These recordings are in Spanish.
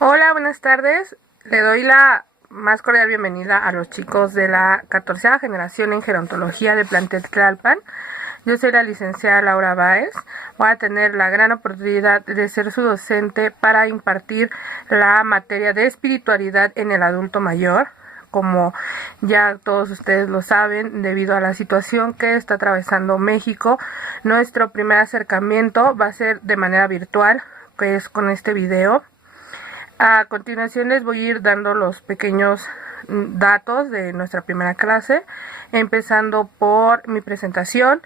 Hola, buenas tardes. Le doy la más cordial bienvenida a los chicos de la 14ª generación en gerontología de Plantel Tlalpan. Yo soy la licenciada Laura Báez. Voy a tener la gran oportunidad de ser su docente para impartir la materia de espiritualidad en el adulto mayor. Como ya todos ustedes lo saben, debido a la situación que está atravesando México, nuestro primer acercamiento va a ser de manera virtual, que es con este video. A continuación les voy a ir dando los pequeños datos de nuestra primera clase, empezando por mi presentación,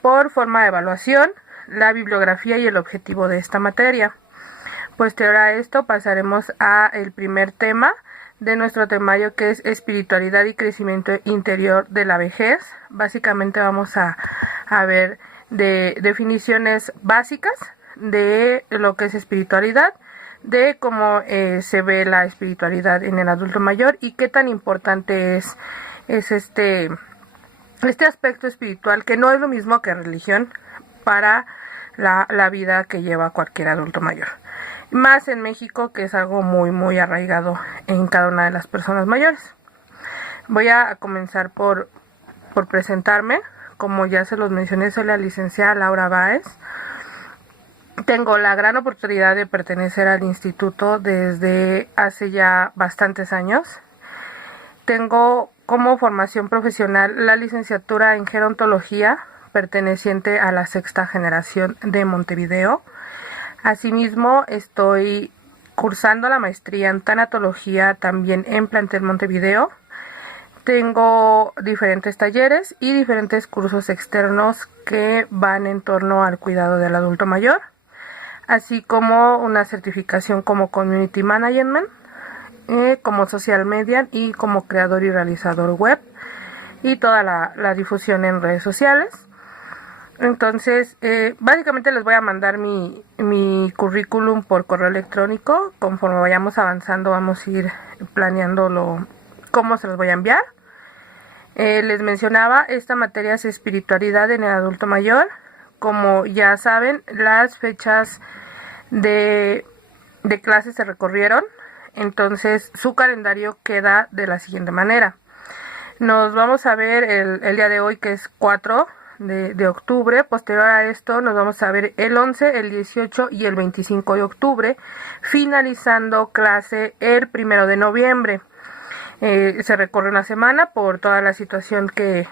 por forma de evaluación, la bibliografía y el objetivo de esta materia. Posterior a esto pasaremos a el primer tema de nuestro temario, que es espiritualidad y crecimiento interior de la vejez. Básicamente vamos a ver de definiciones básicas de lo que es espiritualidad, de cómo se ve la espiritualidad en el adulto mayor y qué tan importante es este aspecto espiritual, que no es lo mismo que religión, para la vida que lleva cualquier adulto mayor. Más en México, que es algo muy arraigado en cada una de las personas mayores. Voy a comenzar por presentarme. Como ya se los mencioné, soy la licenciada Laura Báez. Tengo la gran oportunidad de pertenecer al instituto desde hace ya bastantes años. Tengo como formación profesional la licenciatura en gerontología, perteneciente a la 6ª generación de Montevideo. Asimismo, estoy cursando la maestría en tanatología también en Plantel Montevideo. Tengo diferentes talleres y diferentes cursos externos que van en torno al cuidado del adulto mayor, así como una certificación como Community Management, como Social Media y como creador y realizador web, y toda la difusión en redes sociales. Entonces, básicamente les voy a mandar mi currículum por correo electrónico. Conforme vayamos avanzando, vamos a ir planeando cómo se los voy a enviar. Les mencionaba, esta materia es espiritualidad en el adulto mayor. Como ya saben, las fechas de clases se recorrieron, entonces su calendario queda de la siguiente manera. Nos vamos a ver el día de hoy, que es 4 de octubre. Posterior a esto nos vamos a ver el 11, el 18 y el 25 de octubre, finalizando clase el 1 de noviembre. Se recorre una semana por toda la situación que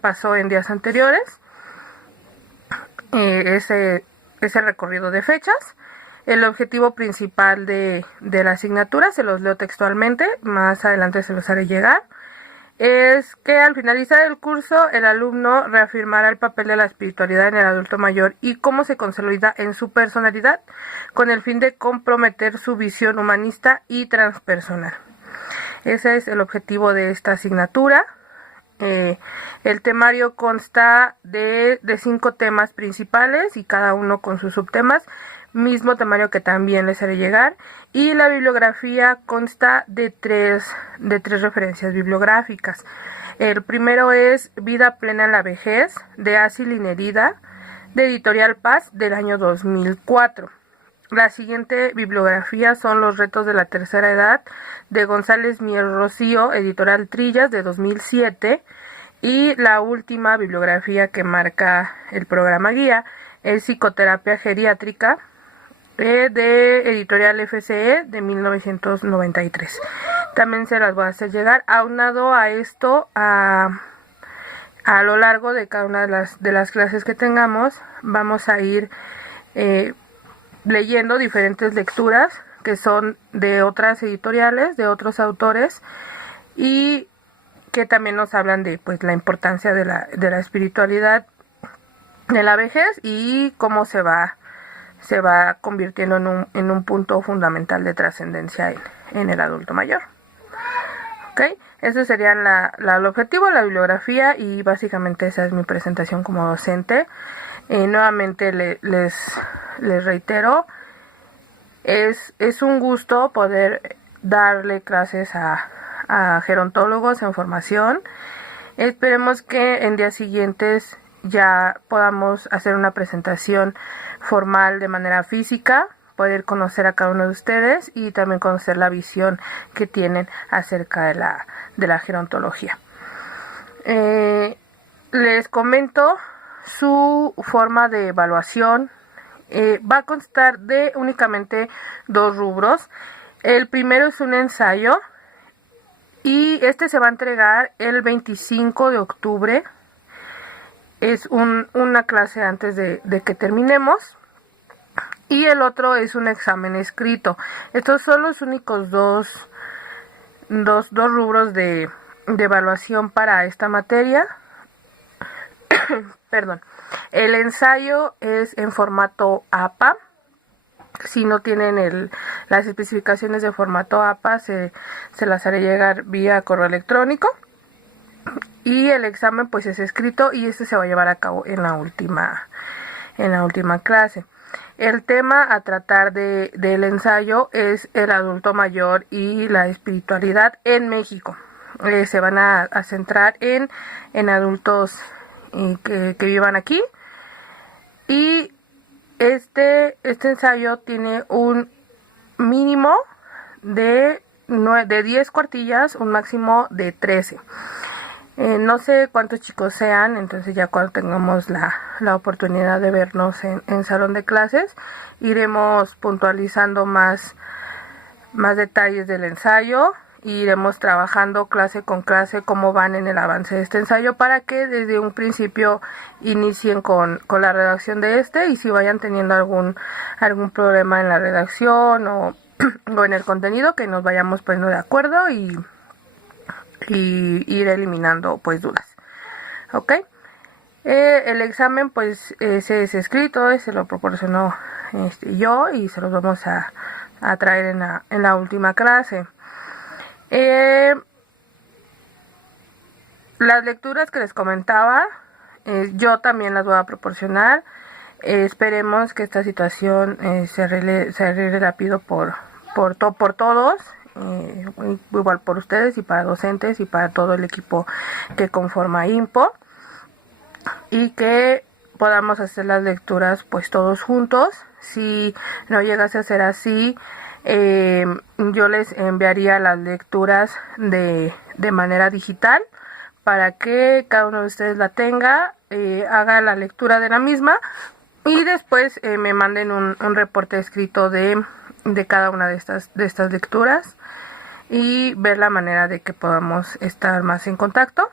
pasó en días anteriores. Ese recorrido de fechas. El objetivo principal de la asignatura, se los leo textualmente, más adelante se los haré llegar, es que al finalizar el curso el alumno reafirmará el papel de la espiritualidad en el adulto mayor y cómo se consolida en su personalidad, con el fin de comprometer su visión humanista y transpersonal. Ese es el objetivo de esta asignatura. El temario consta de 5 temas principales y cada uno con sus subtemas, mismo temario que también les haré llegar, y la bibliografía consta de tres referencias bibliográficas. El primero es Vida plena en la vejez, de Asil Nerida, de Editorial Paz, del año 2004. La siguiente bibliografía son Los retos de la tercera edad, de González Mier Rocío, Editorial Trillas, de 2007. Y la última bibliografía que marca el programa guía es Psicoterapia Geriátrica, de Editorial FCE, de 1993. También se las voy a hacer llegar. Aunado a esto, a lo largo de cada una de las clases que tengamos, vamos a ir leyendo diferentes lecturas que son de otras editoriales, de otros autores, y que también nos hablan de la importancia de la espiritualidad de la vejez y cómo se va convirtiendo en un punto fundamental de trascendencia en el adulto mayor. ¿Okay? Eso sería el objetivo, la bibliografía, y básicamente esa es mi presentación como docente. Nuevamente les reitero, es un gusto poder darle clases a gerontólogos en formación. Esperemos que en días siguientes ya podamos hacer una presentación formal de manera física poder conocer a cada uno de ustedes y también conocer la visión que tienen acerca de la gerontología. Les comento su forma de evaluación. Va a constar de únicamente 2 rubros. El primero es un ensayo y este se va a entregar el 25 de octubre. Es una clase antes de que terminemos. Y el otro es un examen escrito. Estos son los únicos dos rubros de evaluación para esta materia. Perdón. El ensayo es en formato APA. Si no tienen las especificaciones de formato APA, se las haré llegar vía correo electrónico. Y el examen pues es escrito y este se va a llevar a cabo en la última clase. El tema a tratar del ensayo es el adulto mayor y la espiritualidad en México. Se van a centrar en adultos que vivan aquí. Y este ensayo tiene un mínimo de 10 cuartillas, un máximo de 13. No sé cuántos chicos sean, entonces ya cuando tengamos la oportunidad de vernos en salón de clases, iremos puntualizando más detalles del ensayo. Iremos trabajando clase con clase cómo van en el avance de este ensayo para que desde un principio inicien con la redacción de y si vayan teniendo algún problema en la redacción o en el contenido, que nos vayamos poniendo de acuerdo y ir eliminando pues dudas. ¿Ok? El examen pues ese es escrito, se lo proporcionó yo y se los vamos a traer en la última clase. Las lecturas que les comentaba, yo también las voy a proporcionar. Esperemos que esta situación se arregle rápido por todos, igual por ustedes y para docentes y para todo el equipo que conforma IMPO, y que podamos hacer las lecturas pues todos juntos. Si no llegase a ser así, yo les enviaría las lecturas de manera digital para que cada uno de ustedes la tenga, haga la lectura de la misma y después me manden un reporte escrito de cada una de estas lecturas y ver la manera de que podamos estar más en contacto.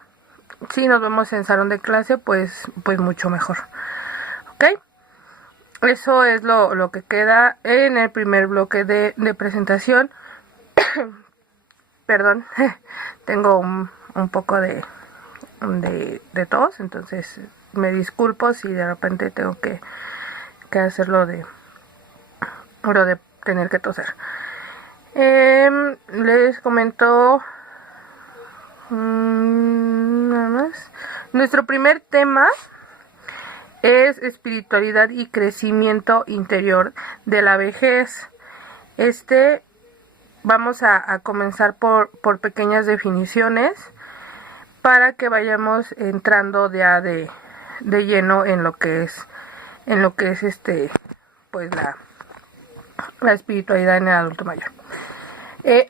Si nos vemos en salón de clase, pues mucho mejor. ¿Ok? Eso es lo que queda en el primer bloque de presentación. Perdón, tengo un poco de tos, entonces me disculpo si de repente tengo que hacerlo de tener que toser. Les comento nada más. Nuestro primer tema es espiritualidad y crecimiento interior de la vejez. Vamos a comenzar por pequeñas definiciones para que vayamos entrando ya de lleno en lo que es pues la espiritualidad en el adulto mayor.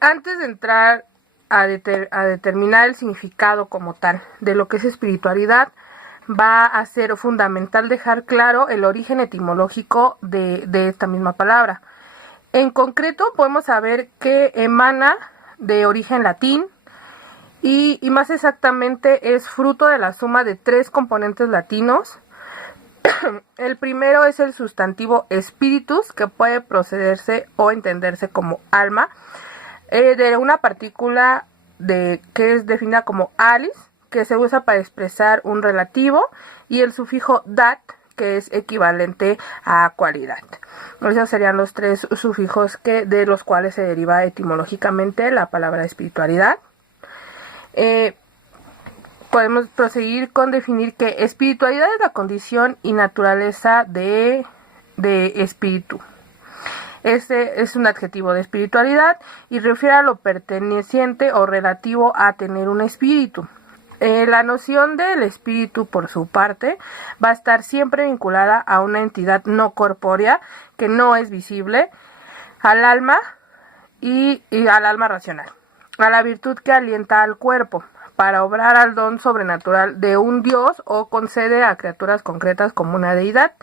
Antes de entrar a determinar el significado como tal de lo que es espiritualidad, va a ser fundamental dejar claro el origen etimológico de esta misma palabra. En concreto, podemos saber que emana de origen latín y más exactamente es fruto de la suma de 3 componentes latinos. El primero es el sustantivo spiritus, que puede procederse o entenderse como alma, de una partícula que es definida como alis, que se usa para expresar un relativo, y el sufijo dat, que es equivalente a cualidad. Esos serían los 3 sufijos de los cuales se deriva etimológicamente la palabra espiritualidad. Podemos proseguir con definir que espiritualidad es la condición y naturaleza de espíritu. Este es un adjetivo de espiritualidad y refiere a lo perteneciente o relativo a tener un espíritu. La noción del espíritu, por su parte, va a estar siempre vinculada a una entidad no corpórea que no es visible, al alma y al alma racional, a la virtud que alienta al cuerpo, para obrar al don sobrenatural de un dios o concede a criaturas concretas como una deidad.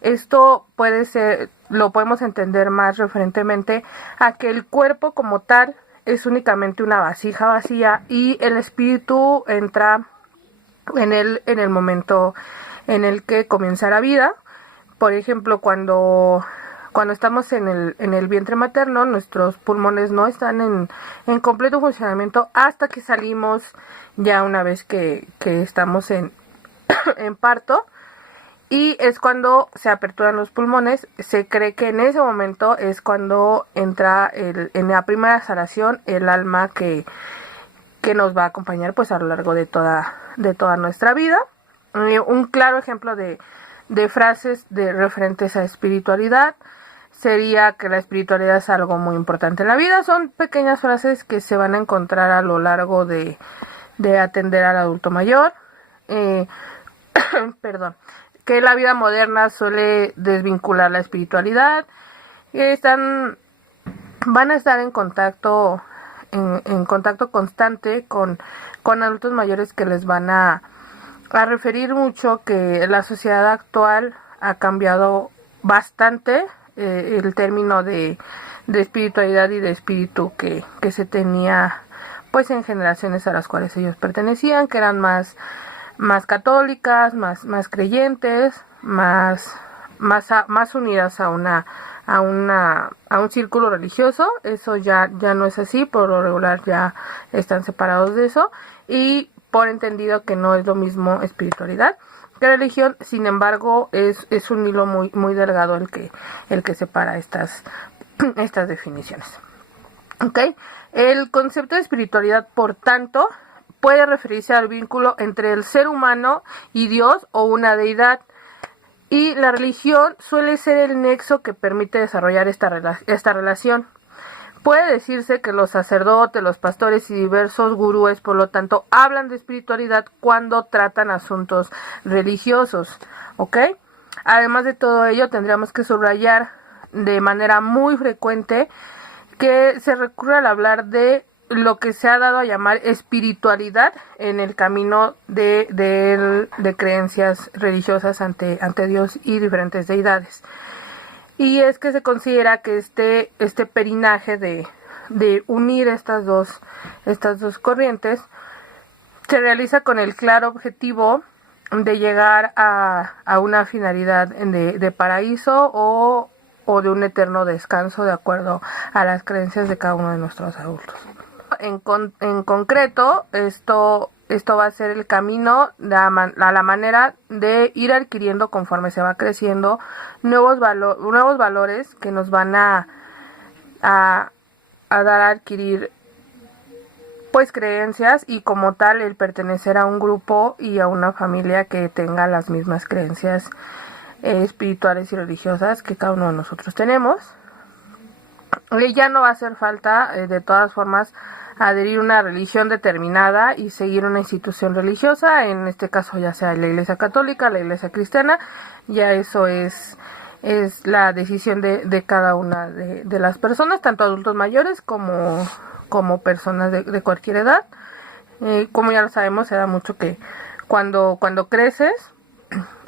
Esto puede ser, lo podemos entender más referentemente a que el cuerpo como tal es únicamente una vasija vacía y el espíritu entra en el momento en el que comienza la vida. Por ejemplo, cuando estamos en el vientre materno, nuestros pulmones no están en completo funcionamiento hasta que salimos, ya una vez que estamos en parto, y es cuando se aperturan los pulmones. Se cree que en ese momento es cuando entra en la primera exhalación el alma que nos va a acompañar pues a lo largo de toda nuestra vida. Un claro ejemplo de frases referentes a espiritualidad sería que la espiritualidad es algo muy importante en la vida. Son pequeñas frases que se van a encontrar a lo largo de atender al adulto mayor. Perdón. Que la vida moderna suele desvincular la espiritualidad. Van a estar en contacto constante con adultos mayores que les van a referir mucho que la sociedad actual ha cambiado bastante el término de espiritualidad y de espíritu que se tenía pues en generaciones a las cuales ellos pertenecían, que eran más católicas, más creyentes, más unidas a un círculo religioso. Eso ya no es así, por lo regular ya están separados de eso, y por entendido que no es lo mismo espiritualidad que religión. Sin embargo, es un hilo muy delgado el que separa estas definiciones. ¿Okay? El concepto de espiritualidad, por tanto, puede referirse al vínculo entre el ser humano y Dios o una deidad, y la religión suele ser el nexo que permite desarrollar esta relación. Puede decirse que los sacerdotes, los pastores y diversos gurúes, por lo tanto, hablan de espiritualidad cuando tratan asuntos religiosos, ¿ok? Además de todo ello, tendríamos que subrayar de manera muy frecuente que se recurre al hablar de lo que se ha dado a llamar espiritualidad en el camino de creencias religiosas ante Dios y diferentes deidades. Y es que se considera que este perinaje de unir estas dos corrientes se realiza con el claro objetivo de llegar a una finalidad de paraíso o de un eterno descanso, de acuerdo a las creencias de cada uno de nuestros adultos. En concreto, esto va a ser el camino a la manera de ir adquiriendo, conforme se va creciendo, nuevos valores que nos van a dar a adquirir pues creencias, y como tal el pertenecer a un grupo y a una familia que tenga las mismas creencias espirituales y religiosas que cada uno de nosotros tenemos. Ya no va a hacer falta, de todas formas, adherir a una religión determinada y seguir una institución religiosa, en este caso ya sea la Iglesia Católica, la Iglesia Cristiana. Ya eso es la decisión de cada una de las personas, tanto adultos mayores como personas de cualquier edad. Como ya lo sabemos, se da mucho que cuando creces,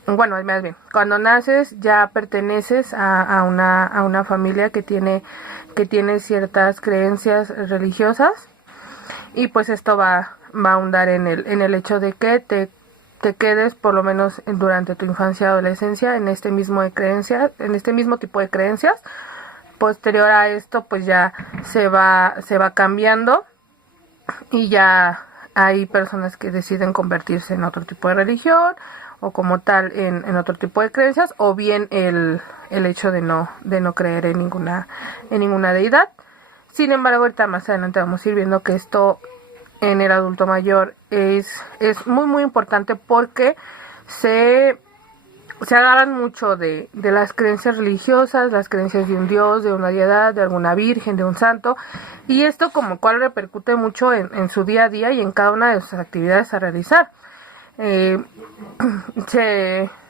bueno, más bien, cuando naces ya perteneces a una familia que tiene ciertas creencias religiosas, y pues esto va a ahondar en el hecho de que te quedes por lo menos durante tu infancia y adolescencia en este mismo tipo de creencias. Posterior a esto pues ya se va cambiando, y ya hay personas que deciden convertirse en otro tipo de religión o como tal en otro tipo de creencias, o bien el hecho de no creer en ninguna deidad. Sin embargo, ahorita más adelante vamos a ir viendo que esto en el adulto mayor es muy muy importante, porque se agarran mucho de las creencias religiosas, las creencias de un dios, de una deidad, de alguna virgen, de un santo, y esto como cual repercute mucho en su día a día y en cada una de sus actividades a realizar.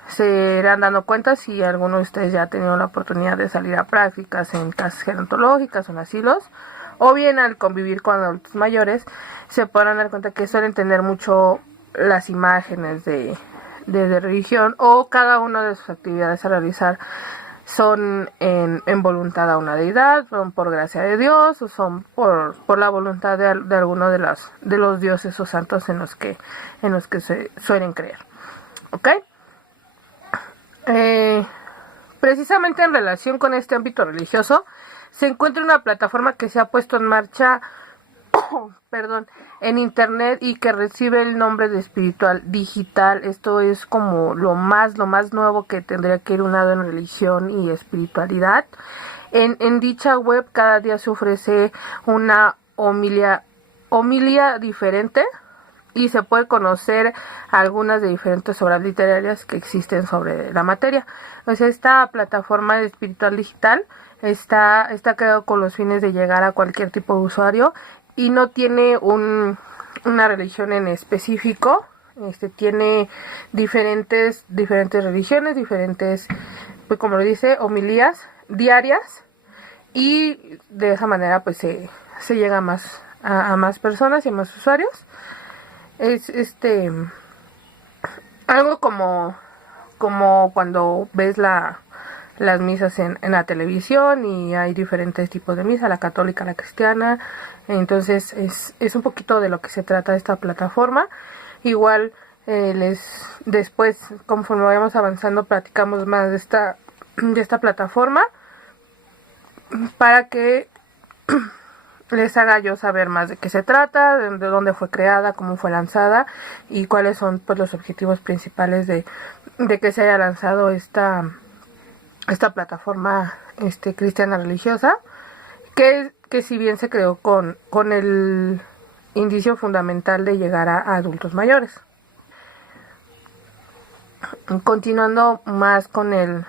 se irán dando cuenta si alguno de ustedes ya ha tenido la oportunidad de salir a prácticas en casas gerontológicas o en asilos, o bien al convivir con adultos mayores, se podrán dar cuenta que suelen tener mucho las imágenes de religión, o cada una de sus actividades a realizar son en voluntad a una deidad, son por gracia de Dios, o son por la voluntad de alguno de los dioses o santos en los que se suelen creer. ¿Ok? Precisamente en relación con este ámbito religioso, se encuentra una plataforma que se ha puesto en marcha en internet y que recibe el nombre de Espiritual Digital. Esto es como lo más nuevo que tendría que ir unado en religión y espiritualidad. En dicha web cada día se ofrece una homilia diferente, y se puede conocer algunas de diferentes obras literarias que existen sobre la materia. Pues esta plataforma de Espiritual Digital está creado con los fines de llegar a cualquier tipo de usuario y no tiene una religión en específico. Tiene diferentes religiones, diferentes, pues como lo dice, homilías diarias, y de esa manera pues se llega a más personas y a más usuarios. Es algo como cuando ves las misas en la televisión, y hay diferentes tipos de misa, la católica, la cristiana. Entonces es un poquito de lo que se trata esta plataforma. Igual después, conforme vayamos avanzando, platicamos más de esta plataforma para que les haga yo saber más de qué se trata, de dónde fue creada, cómo fue lanzada y cuáles son pues los objetivos principales de que se haya lanzado esta plataforma cristiana religiosa, que si bien se creó con el indicio fundamental de llegar a adultos mayores. Continuando más con el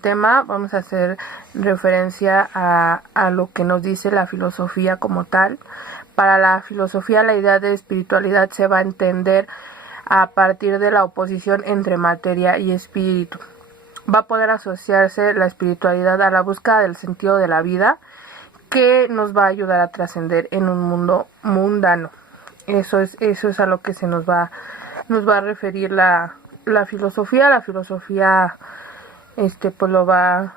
tema, vamos a hacer referencia a lo que nos dice la filosofía como tal. Para la filosofía, la idea de espiritualidad se va a entender a partir de la oposición entre materia y espíritu. Va a poder asociarse la espiritualidad a la búsqueda del sentido de la vida, que nos va a ayudar a trascender en un mundo mundano. Eso es a lo que nos va a referir la filosofía. La filosofía pues lo va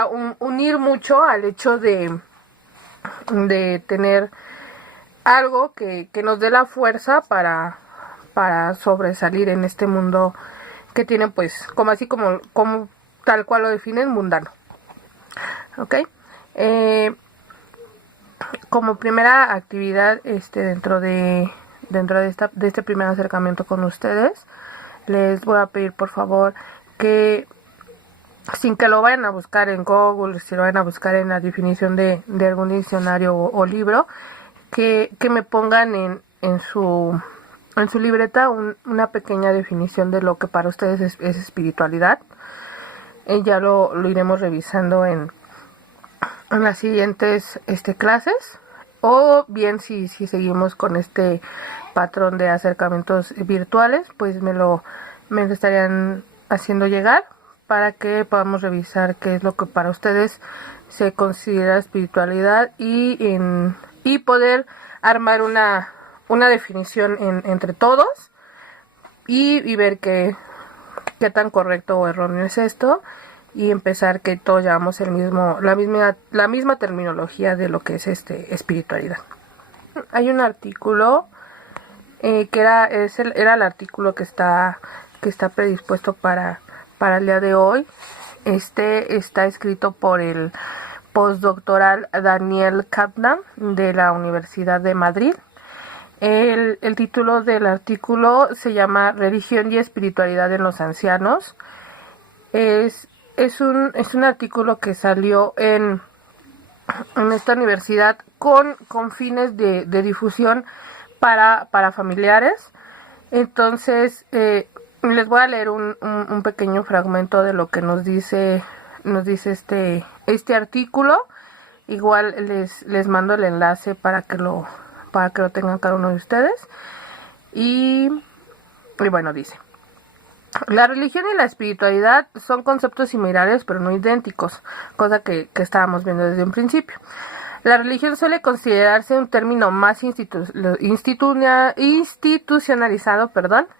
a unir mucho al hecho de tener algo que nos dé la fuerza para sobresalir en este mundo que tiene, pues, como tal cual lo definen, mundano. ¿Ok? Como primera actividad dentro de este primer acercamiento con ustedes, les voy a pedir por favor que, sin que lo vayan a buscar en Google, si lo vayan a buscar en la definición de algún diccionario o libro, que me pongan en su libreta una pequeña definición de lo que para ustedes es espiritualidad. Ya lo iremos revisando en las siguientes clases, o bien si seguimos con este patrón de acercamientos virtuales, pues me lo estarían haciendo llegar para que podamos revisar qué es lo que para ustedes se considera espiritualidad, y poder armar una definición entre todos, y ver qué tan correcto o erróneo es esto, y empezar que todos llevamos la misma terminología de lo que es espiritualidad. Hay un artículo que era el artículo que está predispuesto para el día de hoy. Está escrito por el postdoctoral Daniel Kaplan de la Universidad de Madrid. El título del artículo se llama Religión y espiritualidad en los ancianos. Es un artículo que salió en esta universidad con fines de difusión para familiares. Entonces les voy a leer un pequeño fragmento de lo que nos dice este artículo. Igual les mando el enlace para que lo tengan cada uno de ustedes. Y bueno, dice: La religión y la espiritualidad son conceptos similares pero no idénticos, cosa que estábamos viendo desde un principio. La religión suele considerarse un término más institucionalizado,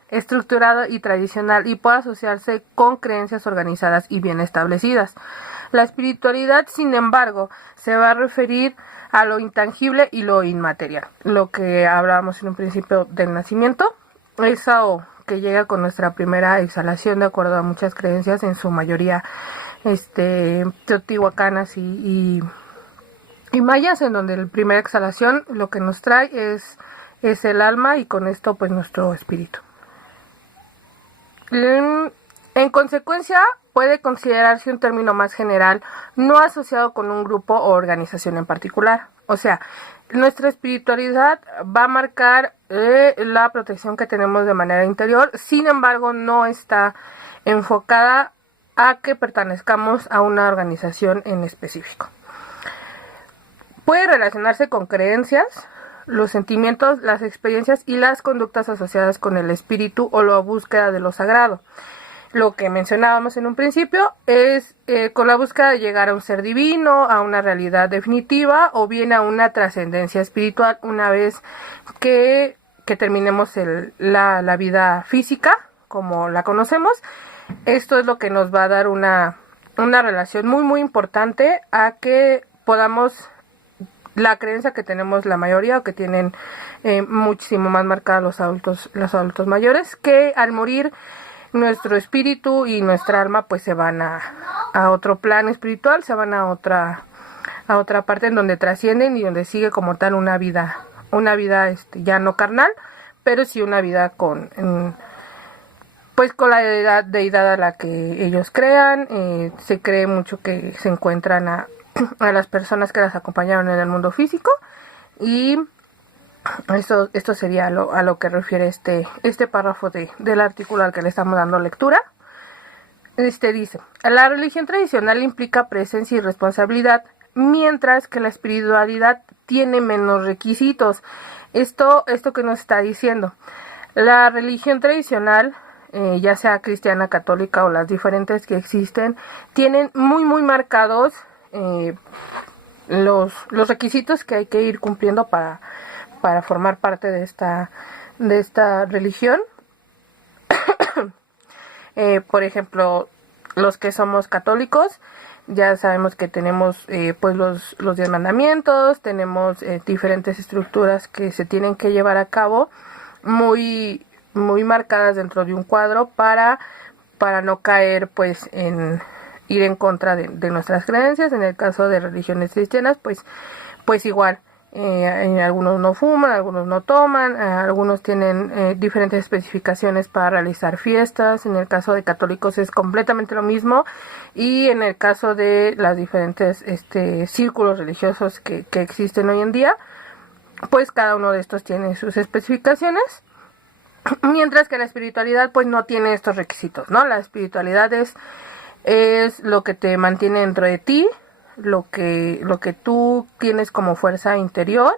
estructurado y tradicional, y puede asociarse con creencias organizadas y bien establecidas. La espiritualidad, sin embargo, se va a referir a lo intangible y lo inmaterial, lo que hablábamos en un principio del nacimiento, eso que llega con nuestra primera exhalación, de acuerdo a muchas creencias, en su mayoría teotihuacanas y mayas, en donde la primera exhalación lo que nos trae es el alma, y con esto pues nuestro espíritu. En consecuencia, puede considerarse un término más general, no asociado con un grupo o organización en particular. O sea, nuestra espiritualidad va a marcar la protección que tenemos de manera interior, sin embargo no está enfocada a que pertenezcamos a una organización en específico. Puede relacionarse con creencias, los sentimientos, las experiencias y las conductas asociadas con el espíritu o la búsqueda de lo sagrado. Lo que mencionábamos en un principio es con la búsqueda de llegar a un ser divino, a una realidad definitiva o bien a una trascendencia espiritual una vez que terminemos la vida física como la conocemos. Esto es lo que nos va a dar una relación muy muy importante a que podamos, la creencia que tenemos la mayoría o que tienen muchísimo más marcada los adultos mayores, que al morir nuestro espíritu y nuestra alma pues se van a otro plano espiritual, se van a otra parte en donde trascienden y donde sigue como tal una vida ya no carnal, pero sí una vida con la deidad a la que ellos crean. Se cree mucho que se encuentran a las personas que las acompañaron en el mundo físico, y esto sería a lo que refiere este párrafo del artículo al que le estamos dando lectura. Dice: la religión tradicional implica presencia y responsabilidad, mientras que la espiritualidad tiene menos requisitos. Esto que nos está diciendo, la religión tradicional, ya sea cristiana, católica o las diferentes que existen, tienen muy muy marcados los requisitos que hay que ir cumpliendo para formar parte de esta religión. Por ejemplo, los que somos católicos, ya sabemos que tenemos pues los 10 mandamientos, tenemos diferentes estructuras que se tienen que llevar a cabo, muy muy marcadas dentro de un cuadro para no caer pues en ir en contra de nuestras creencias. En el caso de religiones cristianas, pues igual, algunos no fuman, algunos no toman, algunos tienen diferentes especificaciones para realizar fiestas. En el caso de católicos es completamente lo mismo, y en el caso de las diferentes círculos religiosos que existen hoy en día, pues cada uno de estos tiene sus especificaciones, mientras que la espiritualidad pues no tiene estos requisitos, ¿no? La espiritualidad es lo que te mantiene dentro de ti, lo que tú tienes como fuerza interior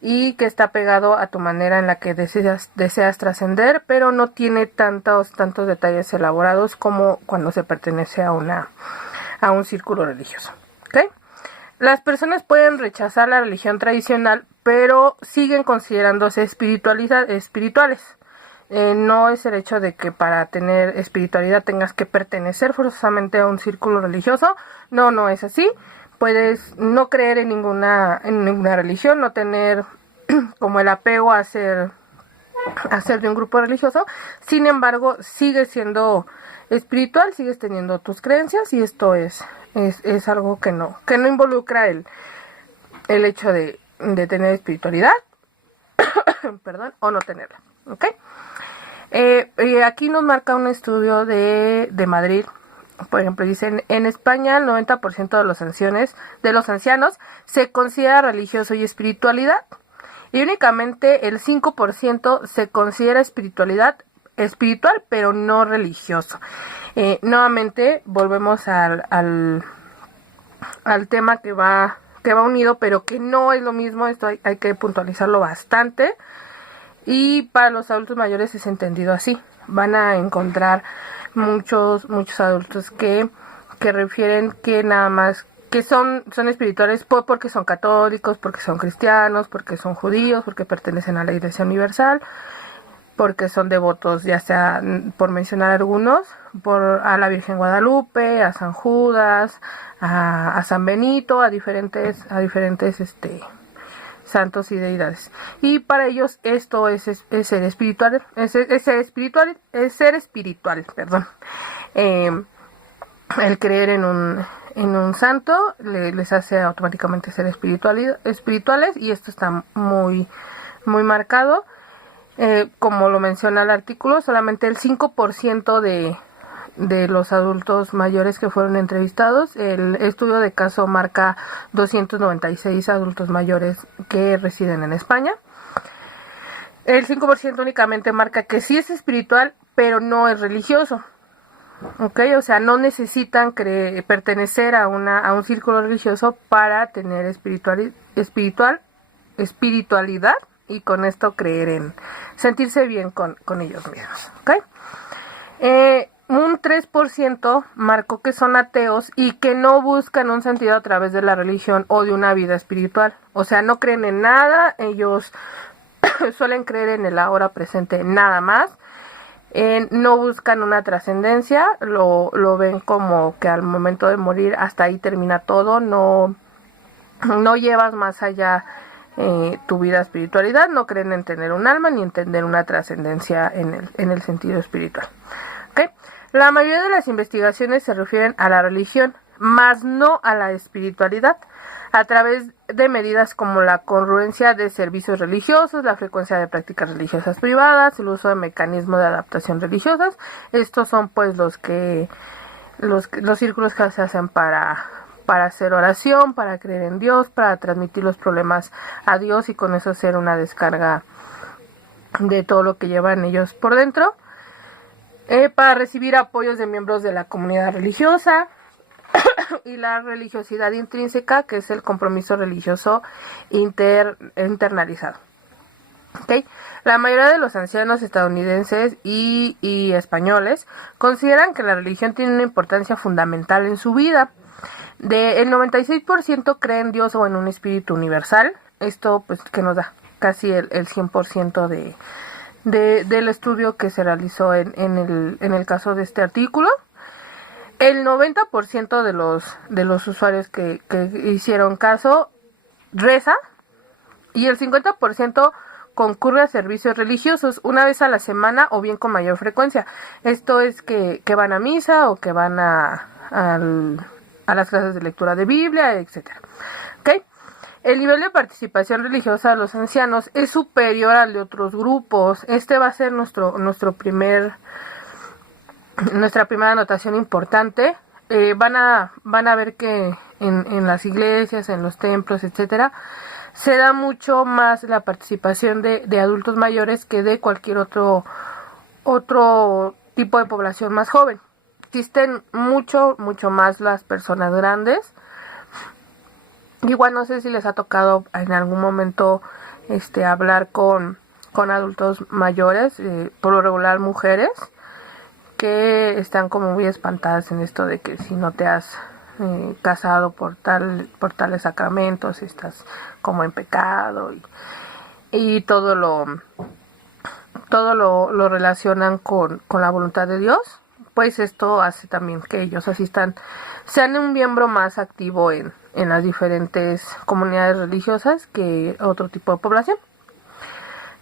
y que está pegado a tu manera en la que deseas trascender, pero no tiene tantos detalles elaborados como cuando se pertenece a un círculo religioso. ¿Okay? Las personas pueden rechazar la religión tradicional, pero siguen considerándose espirituales. No es el hecho de que para tener espiritualidad tengas que pertenecer forzosamente a un círculo religioso. No es así. Puedes no creer en ninguna religión, no tener como el apego a ser de un grupo religioso. Sin embargo, sigues siendo espiritual, sigues teniendo tus creencias, y esto es algo que no involucra el hecho de tener espiritualidad perdón, o no tenerla. ¿Ok? Aquí nos marca un estudio de Madrid. Por ejemplo, dicen: en España el 90% de los ancianos se considera religioso y espiritual, y únicamente el 5% se considera espiritual, pero no religioso. Nuevamente volvemos al tema que va unido, pero que no es lo mismo. Esto hay que puntualizarlo bastante. Y para los adultos mayores es entendido así. van a encontrar muchos adultos que refieren que nada más que son espirituales porque son católicos, porque son cristianos, porque son judíos, porque pertenecen a la Iglesia Universal, porque son devotos, ya sea, por mencionar algunos, a la Virgen Guadalupe, a San Judas, a San Benito, a diferentes santos y deidades. Y para ellos esto es ser espiritual, es ser espiritual, perdón. El creer en un santo les hace automáticamente ser espirituales, y esto está muy marcado. Como lo menciona el artículo, solamente el 5% de los adultos mayores que fueron entrevistados. El estudio de caso marca 296 adultos mayores que residen en España. El 5% únicamente marca que sí es espiritual, pero no es religioso. ¿Ok? O sea, no necesitan pertenecer a un círculo religioso para tener espiritualidad, y con esto creer en sentirse bien con ellos mismos. ¿Ok? Un 3% marcó que son ateos y que no buscan un sentido a través de la religión o de una vida espiritual. O sea, no creen en nada, ellos suelen creer en el ahora presente nada más. No buscan una trascendencia, lo ven como que al momento de morir hasta ahí termina todo, no llevas más allá tu vida espiritualidad, no creen en tener un alma ni en tener una trascendencia en el sentido espiritual. ¿Okay? La mayoría de las investigaciones se refieren a la religión, más no a la espiritualidad, a través de medidas como la congruencia de servicios religiosos, la frecuencia de prácticas religiosas privadas, el uso de mecanismos de adaptación religiosas. Estos son pues los círculos que se hacen para hacer oración, para creer en Dios, para transmitir los problemas a Dios y con eso hacer una descarga de todo lo que llevan ellos por dentro. Para recibir apoyos de miembros de la comunidad religiosa, y la religiosidad intrínseca, que es el compromiso religioso internalizado. ¿Okay? La mayoría de los ancianos estadounidenses y españoles consideran que la religión tiene una importancia fundamental en su vida. El 96% cree en Dios o en un espíritu universal. Esto pues que nos da casi el 100% del estudio que se realizó en el caso de este artículo. El 90% de los usuarios que hicieron caso reza, y el 50% concurre a servicios religiosos una vez a la semana o bien con mayor frecuencia. Esto es que van a misa o que van a las clases de lectura de Biblia, etcétera. ¿Okay? El nivel de participación religiosa de los ancianos es superior al de otros grupos. Este va a ser nuestra primera anotación importante. Van a ver que en las iglesias, en los templos, etcétera, se da mucho más la participación de adultos mayores que de cualquier otro tipo de población más joven. Existen mucho más las personas grandes. Igual no sé si les ha tocado en algún momento hablar con adultos mayores, por lo regular mujeres, que están como muy espantadas en esto de que si no te has casado por tales sacramentos estás como en pecado, y todo lo relacionan con la voluntad de Dios. Pues esto hace también que ellos sean un miembro más activo en las diferentes comunidades religiosas que otro tipo de población.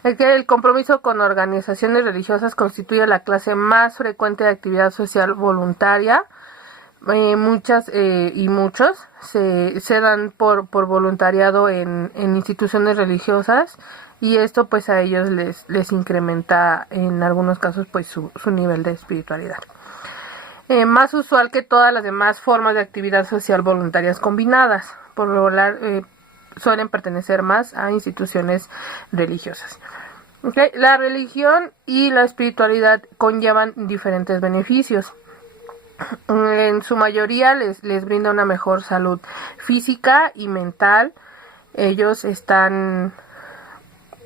El compromiso con organizaciones religiosas constituye la clase más frecuente de actividad social voluntaria. Muchos se dan por voluntariado en instituciones religiosas, y esto pues a ellos les incrementa en algunos casos pues su nivel de espiritualidad. Más usual que todas las demás formas de actividad social voluntarias combinadas. Por lo regular suelen pertenecer más a instituciones religiosas. ¿Okay? La religión y la espiritualidad conllevan diferentes beneficios. En su mayoría les brinda una mejor salud física y mental. Ellos están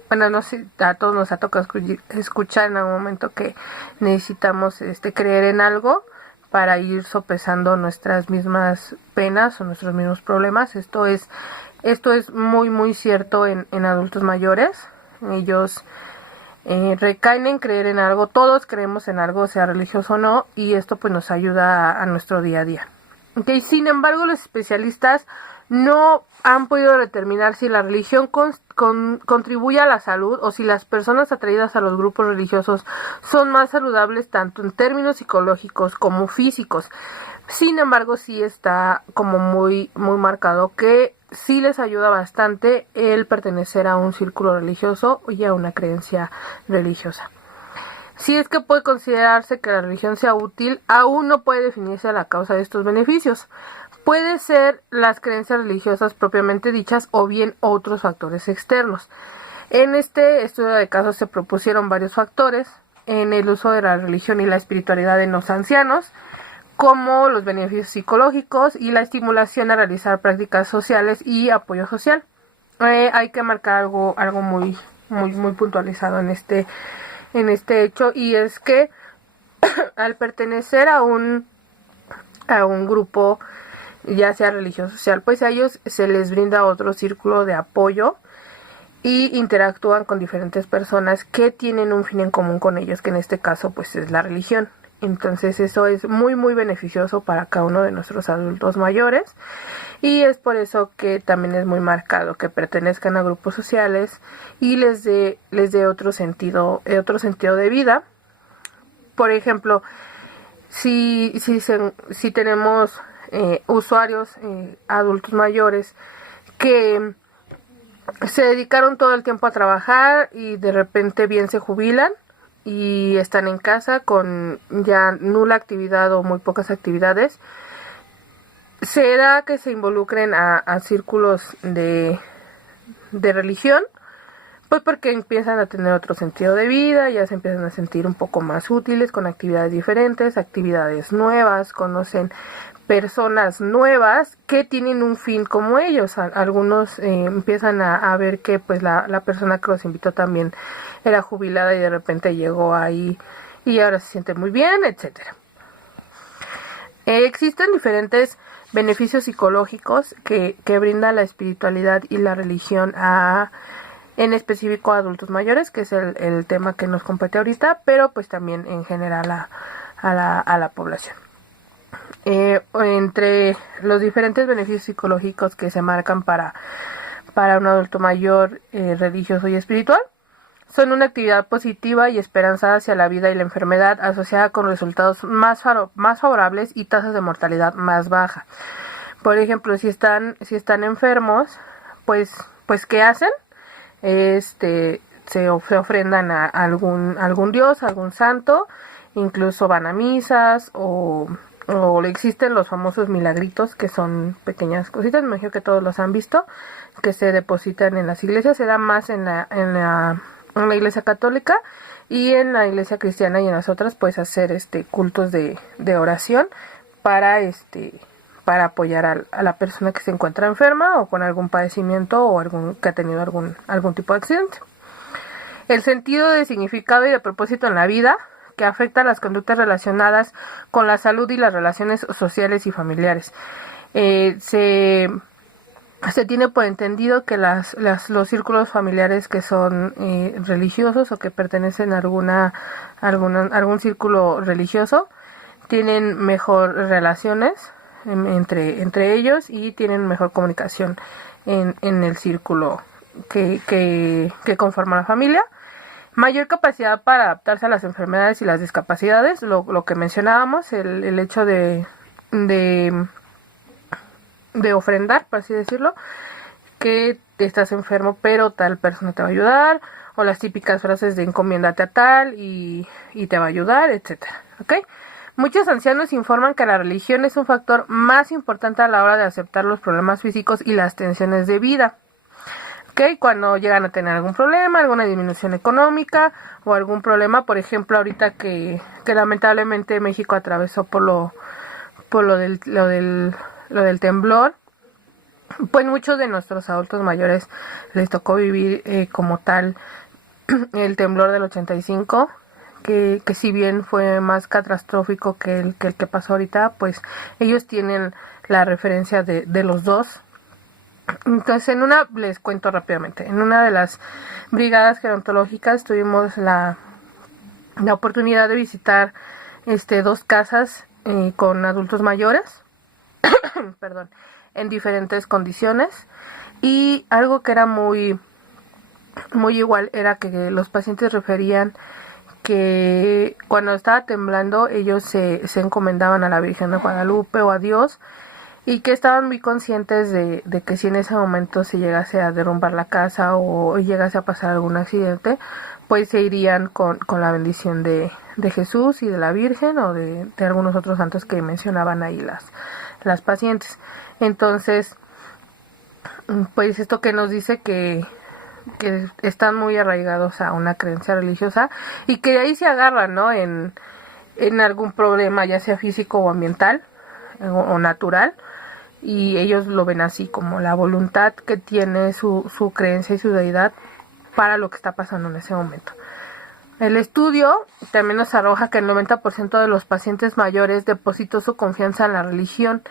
bueno, no sé, a todos nos ha tocado escuchar en algún momento que necesitamos creer en algo para ir sopesando nuestras mismas penas o nuestros mismos problemas. Esto es muy muy cierto en adultos mayores. Ellos recaen en creer en algo, todos creemos en algo, sea religioso o no, y esto pues nos ayuda a nuestro día a día. Okay. Sin embargo, los especialistas no han podido determinar si la religión contribuye a la salud o si las personas atraídas a los grupos religiosos son más saludables tanto en términos psicológicos como físicos. Sin embargo, sí está como muy muy marcado que sí les ayuda bastante el pertenecer a un círculo religioso y a una creencia religiosa. Si es que puede considerarse que la religión sea útil, aún no puede definirse la causa de estos beneficios. Puede ser las creencias religiosas propiamente dichas o bien otros factores externos. En este estudio de casos se propusieron varios factores en el uso de la religión y la espiritualidad en los ancianos, como los beneficios psicológicos y la estimulación a realizar prácticas sociales y apoyo social. Hay que marcar algo muy muy muy puntualizado en este hecho, y es que al pertenecer a un grupo, ya sea religioso o social, pues a ellos se les brinda otro círculo de apoyo y interactúan con diferentes personas que tienen un fin en común con ellos, que en este caso pues es la religión. Entonces eso es muy muy beneficioso para cada uno de nuestros adultos mayores, y es por eso que también es muy marcado que pertenezcan a grupos sociales y les dé otro sentido de vida. Por ejemplo, si tenemos usuarios adultos mayores que se dedicaron todo el tiempo a trabajar y de repente bien se jubilan y están en casa con ya nula actividad o muy pocas actividades, se da que se involucren a círculos de religión, pues porque empiezan a tener otro sentido de vida, ya se empiezan a sentir un poco más útiles con actividades diferentes, actividades nuevas, conocen personas nuevas que tienen un fin como ellos. Algunos empiezan a ver que pues la persona que los invitó también era jubilada y de repente llegó ahí y ahora se siente muy bien, etcétera. Existen diferentes beneficios psicológicos que brinda la espiritualidad y la religión en específico a adultos mayores, que es el tema que nos compete ahorita, pero pues también en general a la población. Entre los diferentes beneficios psicológicos que se marcan para un adulto mayor religioso y espiritual, son una actividad positiva y esperanzada hacia la vida y la enfermedad, asociada con resultados más favorables y tasas de mortalidad más baja. Por ejemplo, si están enfermos, pues ¿qué hacen? Se ofrendan a algún dios, algún santo, incluso van a misas o existen los famosos milagritos, que son pequeñas cositas, me imagino que todos los han visto, que se depositan en las iglesias. Se da más en la iglesia católica, y en la iglesia cristiana y en las otras pues hacer cultos de oración para apoyar a la persona que se encuentra enferma o con algún padecimiento o que ha tenido algún tipo de accidente. El sentido de significado y de propósito en la vida, que afecta a las conductas relacionadas con la salud y las relaciones sociales y familiares. Se tiene por entendido que los círculos familiares que son religiosos o que pertenecen a algún círculo religioso tienen mejor relaciones entre ellos y tienen mejor comunicación en el círculo que conforma la familia. Mayor capacidad para adaptarse a las enfermedades y las discapacidades, lo que mencionábamos, el hecho de ofrendar, por así decirlo, que estás enfermo pero tal persona te va a ayudar, o las típicas frases de encomiéndate a tal y te va a ayudar, etcétera. ¿Okay? Muchos ancianos informan que la religión es un factor más importante a la hora de aceptar los problemas físicos y las tensiones de vida. ¿Okay? Cuando llegan a tener algún problema, alguna disminución económica o algún problema, por ejemplo, ahorita que lamentablemente México atravesó por lo del temblor, pues muchos de nuestros adultos mayores les tocó vivir como tal el temblor del 85, que si bien fue más catastrófico que el que pasó ahorita, pues ellos tienen la referencia de los dos. Entonces, les cuento rápidamente, en una de las brigadas gerontológicas tuvimos la oportunidad de visitar dos casas con adultos mayores, perdón, en diferentes condiciones, y algo que era muy igual era que los pacientes referían que cuando estaba temblando ellos se encomendaban a la Virgen de Guadalupe o a Dios, y que estaban muy conscientes de que si en ese momento se llegase a derrumbar la casa o llegase a pasar algún accidente, pues se irían con la bendición de Jesús y de la Virgen o de algunos otros santos que mencionaban ahí las pacientes. Entonces, pues esto que nos dice que están muy arraigados a una creencia religiosa y que de ahí se agarran, ¿no? En algún problema, ya sea físico o ambiental o natural, y ellos lo ven así, como la voluntad que tiene su creencia y su deidad para lo que está pasando en ese momento. El estudio también nos arroja que el 90% de los pacientes mayores depositó su confianza en la religión,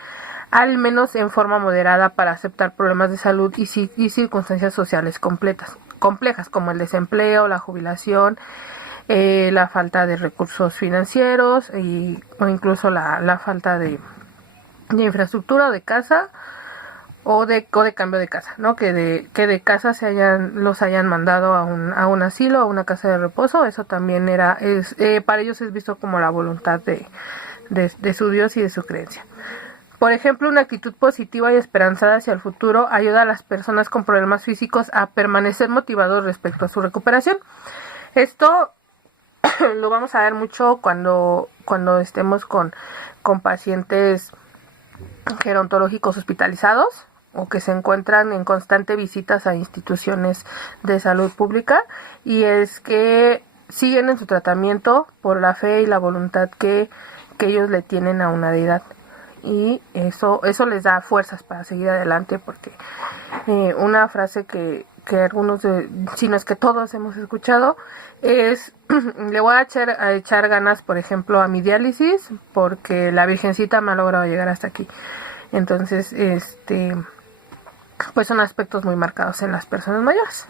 al menos en forma moderada, para aceptar problemas de salud y circunstancias sociales complejas, como el desempleo, la jubilación, la falta de recursos financieros o incluso la falta de infraestructura o de casa o de cambio de casa, ¿no? Que de casa los hayan mandado a un asilo, a una casa de reposo. Eso también para ellos es visto como la voluntad de su Dios y de su creencia. Por ejemplo, una actitud positiva y esperanzada hacia el futuro ayuda a las personas con problemas físicos a permanecer motivados respecto a su recuperación. Esto lo vamos a ver mucho cuando estemos con pacientes gerontológicos hospitalizados o que se encuentran en constante visitas a instituciones de salud pública, y es que siguen en su tratamiento por la fe y la voluntad que ellos le tienen a una deidad, y eso les da fuerzas para seguir adelante, porque una frase que algunos, si no es que todos hemos escuchado, es le voy a echar ganas, por ejemplo, a mi diálisis, porque la Virgencita me ha logrado llegar hasta aquí. Entonces, pues son aspectos muy marcados en las personas mayores.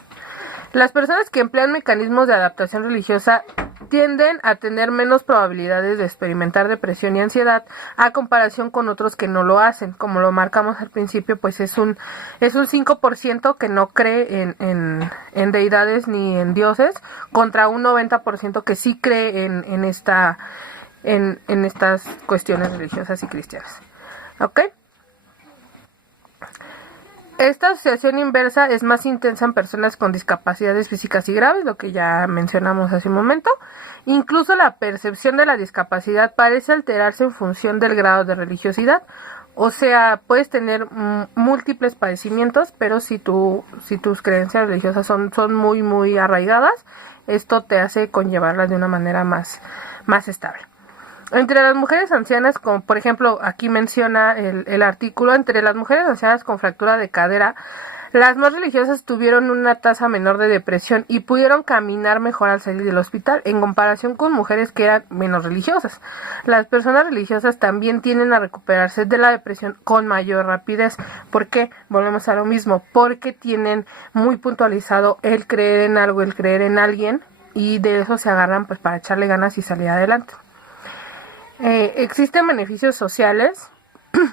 Las personas que emplean mecanismos de adaptación religiosa tienden a tener menos probabilidades de experimentar depresión y ansiedad a comparación con otros que no lo hacen. Como lo marcamos al principio, pues es un 5% que no cree en deidades ni en dioses, contra un 90% que sí cree en estas cuestiones religiosas y cristianas. ¿Ok? Esta asociación inversa es más intensa en personas con discapacidades físicas y graves, lo que ya mencionamos hace un momento. Incluso la percepción de la discapacidad parece alterarse en función del grado de religiosidad. O sea, puedes tener múltiples padecimientos, pero si tus creencias religiosas son muy, muy arraigadas, esto te hace conllevarlas de una manera más estable. Entre las mujeres ancianas, como por ejemplo aquí menciona el artículo, entre las mujeres ancianas con fractura de cadera, las más religiosas tuvieron una tasa menor de depresión y pudieron caminar mejor al salir del hospital, en comparación con mujeres que eran menos religiosas. Las personas religiosas también tienden a recuperarse de la depresión con mayor rapidez. ¿Por qué? Volvemos a lo mismo, porque tienen muy puntualizado el creer en algo, el creer en alguien, y de eso se agarran pues para echarle ganas y salir adelante. Existen beneficios sociales.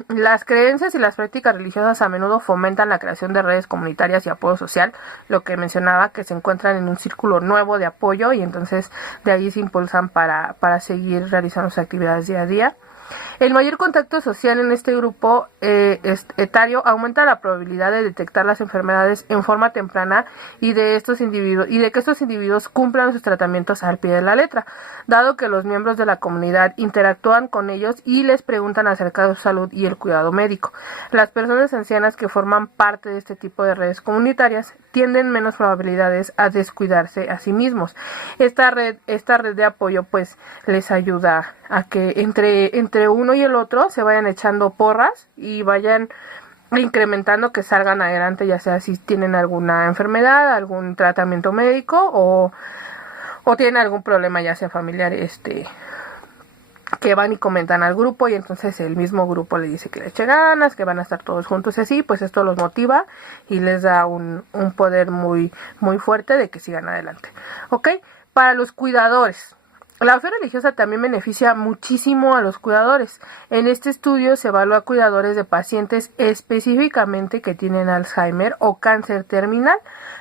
Las creencias y las prácticas religiosas a menudo fomentan la creación de redes comunitarias y apoyo social, lo que mencionaba, que se encuentran en un círculo nuevo de apoyo, y entonces de ahí se impulsan para seguir realizando sus actividades día a día. El mayor contacto social en este grupo etario aumenta la probabilidad de detectar las enfermedades en forma temprana y de que estos individuos cumplan sus tratamientos al pie de la letra, dado que los miembros de la comunidad interactúan con ellos y les preguntan acerca de su salud y el cuidado médico. Las personas ancianas que forman parte de este tipo de redes comunitarias tienen menos probabilidades a descuidarse a sí mismos. Esta red de apoyo pues les ayuda a que entre uno y el otro se vayan echando porras y vayan incrementando que salgan adelante, ya sea si tienen alguna enfermedad, algún tratamiento médico o tienen algún problema ya sea familiar, que van y comentan al grupo y entonces el mismo grupo le dice que le eche ganas, que van a estar todos juntos y así, pues esto los motiva y les da un poder muy, muy fuerte de que sigan adelante. ¿Ok? Para los cuidadores. La fe religiosa también beneficia muchísimo a los cuidadores. En este estudio se evalúa cuidadores de pacientes específicamente que tienen Alzheimer o cáncer terminal,